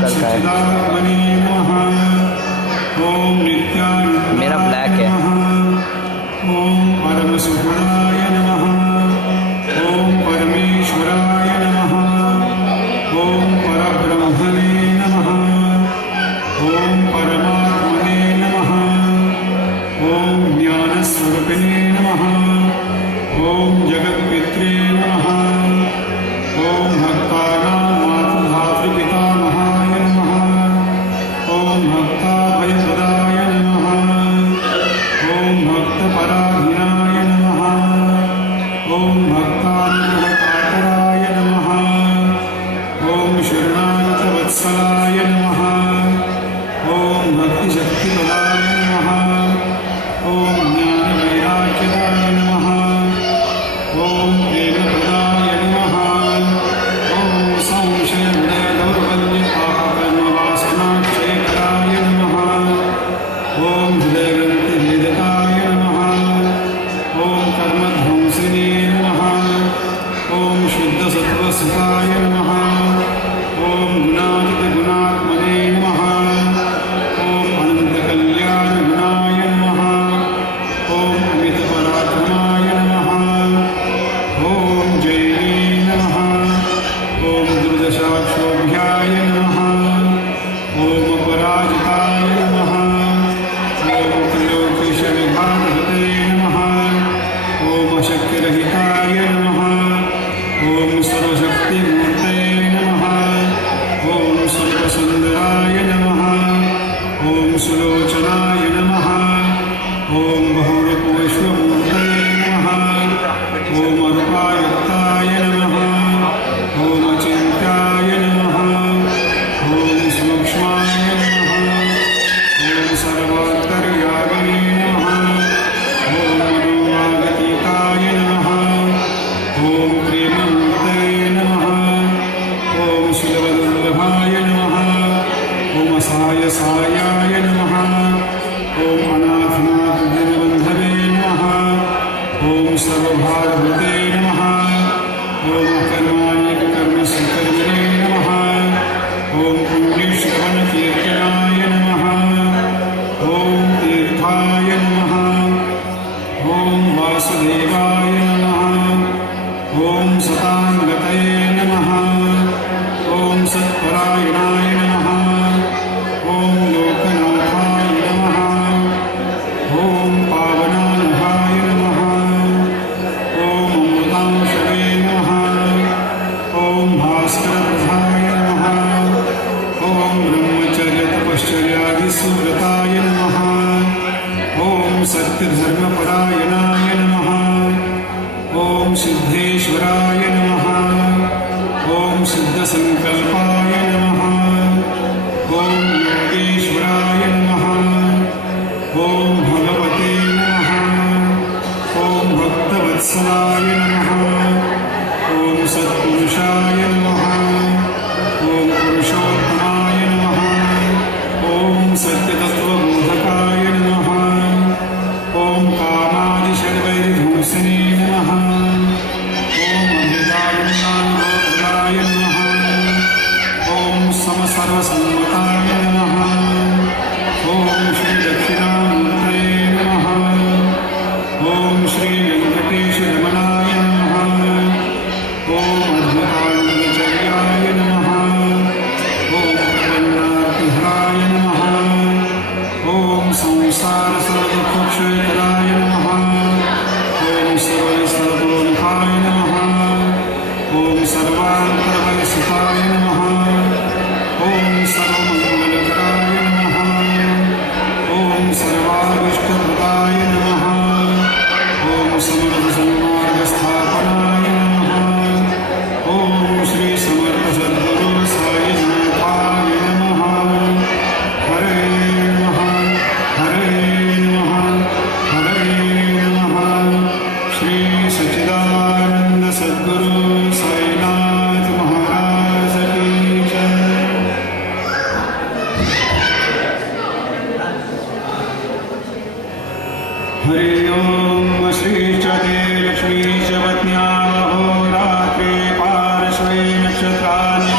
आपका क्या है? मेरा ब्लैक है। ओम परम सुखदाय नमः। ओम परमेश्वराय नमः। ओम परब्रह्मणे नमः। ओम परमात्मने नमः। ओम ज्ञानस्वरूपिणे नमः। ओम जगत्पित्रे नमः। ओम भक्तानां मातृधातृपितामहाय नमः। ओम भक्ताभयप्रदाय नमः। ओम भक्तपराधीनाय नमः। ओम भक्तानुग्रहकातराय नमः। ओम शरणागतवत्सलाय नमः। ओम भक्तिशक्तिप्रदाय नमः। ओम ज्ञानवैराग्यदाय नमः। ओम प्रेमप्रदाय नमः। ओम संशयदौर्बल्यपापकर्मवासनाक्षयकराय नमः। ओम हृदयग्रन्थिभेदकाय नमः। ओम कर्मध्वंसिने नमः। ओम शुद्धसत्त्वसुताय नमः। ओम गुणातीतगुणात्मने नमः। ओम अनन्तकल्याणगुणाय नमः। ओम अमितपराक्रमाय नमः। ओम जैने नमः। ओम दुर्दशाक्षोभ्याय नमः। ओम अपराजिताय नमः। ओम त्रिलोकेशविभागहते नमः। ओम अशक्तिरहिताय नमः। ओम सर्वशक्तिमूर्ते नमः। ओम सर्वसुन्दराय नमः। ओम सुलोचनाय नमः। ओम बहुरूपविश्वमूर्ते नमः। ओम अरूपायुक्ताय नमः। ओम अचिन्त्याय नमः। ओम सूक्ष्माय नमः। ओम सर्वान्तर्यामिने नमः। ओम मनोमागतीताय नमः। ओम प्रेममूर्ते नमः। ओम शिवदुर्लभाय नमः। ओम सायसायाय नमः। ओम अनाथनाथदीनबन्धवे नमः। ओम सर्वभारभृते नमः। ओम कर्माण्यकर्मसुकर्मिणे नमः। ओम पुण्यश्रवणकीर्तनाय नमः। ओम तीर्थाय नमः। ओम वासुदेवाय नमः। ओम सताङ्गतये नमः। ओम सत्परायणाय नमः। ओम लोकनाथाय नमः। ओम पावनानघाय नमः। ओम अमृतांशवे नमः। ओम भास्करप्रभाय नमः। ओम ब्रह्मचर्यतपश्चर्यादिसुव्रताय नमः। ओम सत्यधर्मपरायणाय नमः। ओम सिद्धेश्वराय नमः। ओम सिद्धसङ्कल्पाय नमः। ओम योगेश्वराय नमः। ओम भगवते नमः। ओम भक्तवत्सलाय नमः। ओम सत्पुरुषाय नमः। ओम पुरुषोत्तमाय नमः। ओम सत्यतत्त्वबोधकाय नमः। ओम कामादिषड्वैरिध्वंसिने नमः। ओम अमृतानन्दाय नमः। ओम समसर्वसम्मताय नमः। ओम श्रीदक्षिणामूर्तये नमः। ओम श्रीवेङ्कटेशरमणाय नमः। ओम अद्भुतानन्दचर्याय नमः। ओम प्रपन्नार्तिहराय नमः। ओम संसारसर्वदुःखक्षयकराय नमः। ओम सर्वैस्सर्वोन्नताय नमः। ओम सर्वान्तरवयसुताय नमः। ओम सर्वमङ्गलकराय नमः। ओम सर्वाभीष्टप्रदाय नमः। ओम समर्थसन्मार्गस्थापनाय नमः। ओम श्री समर्थ सद्गुरु साईनाथाय नमः। हरे नमः। हरे नमः। हरे नमः। श्री सच्चिदानंद सद्गुरु साईनाथ महाराज की जय। हरि ओम श्री चते लक्ष्मी च पत्न्या अहोरात्रे पार्श्वे नक्षत्राणि